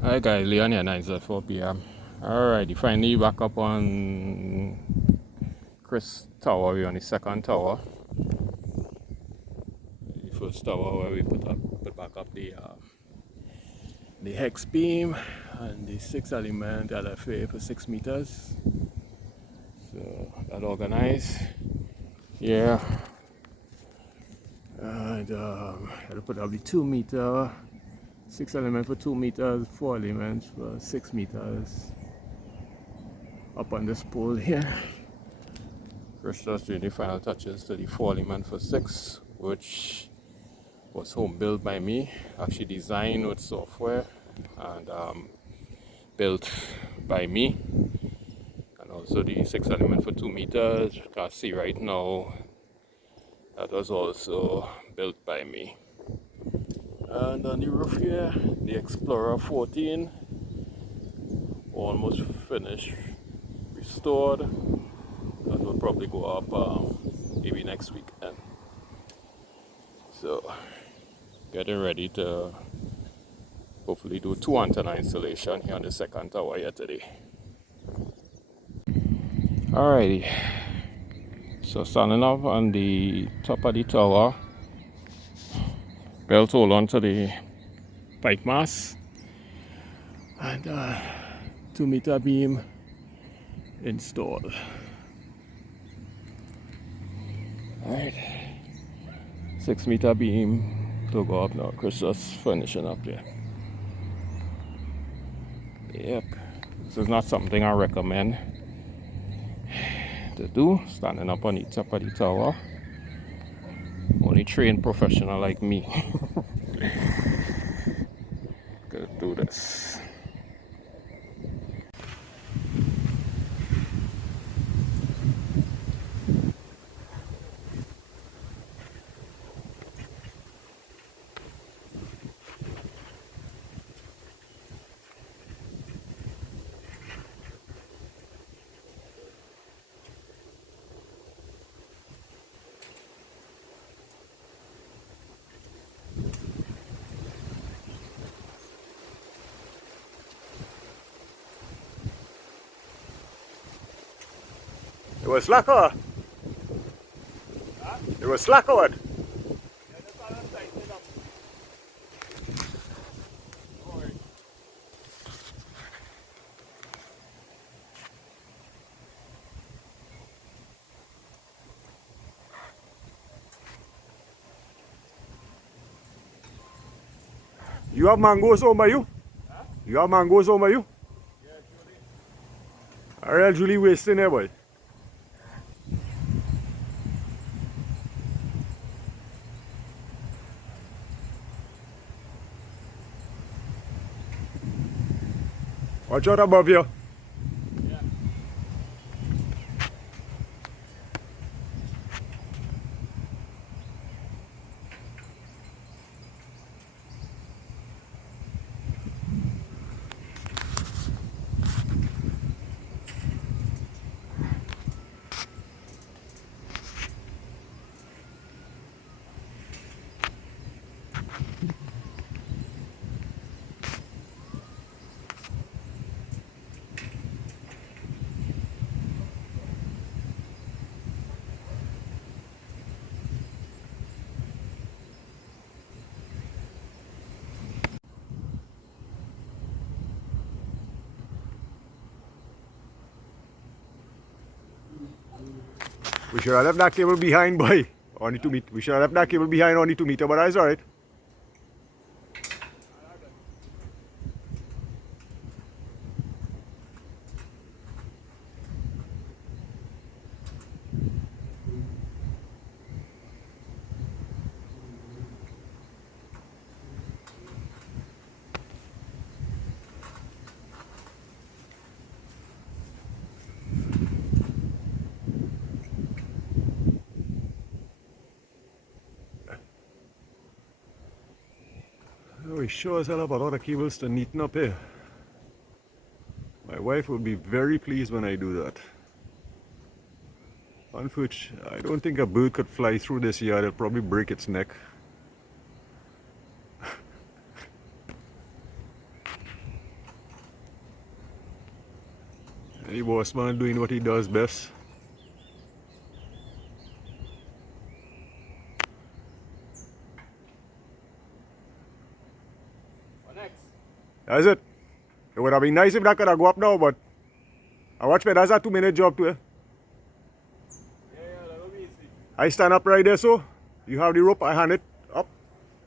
Hi guys, Leon here, 9:04 p.m. Alrighty, finally back up on Chris Tower. We're on the second tower. The first tower where we put back up the hex beam and the 6 element LFA for 6 meters. So that organized. Yeah. And had to put up the 2 meter, 6 element for 2 meters, 4 elements for 6 meters. Up on this pole here. Chris just doing the final touches to the 4 element for 6, which was home built by me, actually designed with software and built by me. And also the 6 element for 2 meters, you can see right now, that was also built by me. And on the roof here, the Explorer 14, almost finished, restored. That will probably go up maybe next weekend. So getting ready to hopefully do 2 antenna installation here on the second tower here today. Alrighty, so standing up on the top of the tower, belt hold on to the pike mast, and 2 meter beam installed. Alright, 6 meter beam to go up now. Chris just finishing up there. Yep, this is not something I recommend to do, standing up on the top of the tower. Only trained professional like me could do this. It was slacker. Huh? It was slacker. What? You have mangoes over you? Huh? You have mangoes over you? Yeah, Julie. Ariel Julie wasting there, boy. Watch out above you. Yeah. We should have left that cable behind, boy. Only 2 meter. We should have left that cable behind only 2 meter, but that's alright. We sure as hell have a lot of cables to neaten up here. My wife will be very pleased when I do that. Unfortunately, I don't think a bird could fly through this yard. It'll probably break its neck. The boss man doing what he does best. What next? That's it. It would have been nice if that could have go up now, but I watch me, that's a 2-minute job too. Yeah, that'll be easy. I stand up right there, so you have the rope, I hand it up.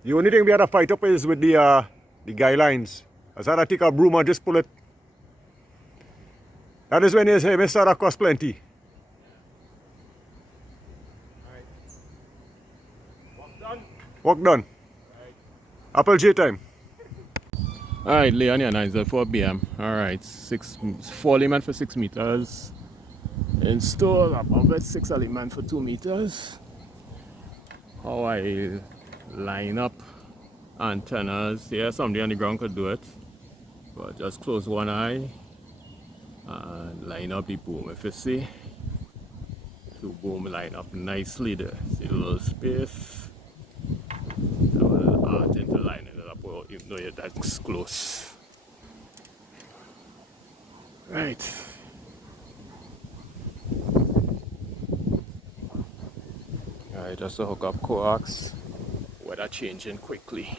The only thing we had to fight up is with the guidelines. I said I take a broom and just pull it. That is when you say, Mr. That cost plenty. Alright. Work done. Work done. Alright. Apple J time. Alright, Leon, yeah, nice. 4 BM. Alright, 4 element for 6 meters. Install a bumper 6 element for 2 meters. How I line up antennas. Yeah, somebody on the ground could do it. But just close one eye and line up the boom. If you see, the boom line up nicely there. See the little space. Have a little art into lining it up, even though you're that close. Right. Alright, just to hook up coax. Weather changing quickly.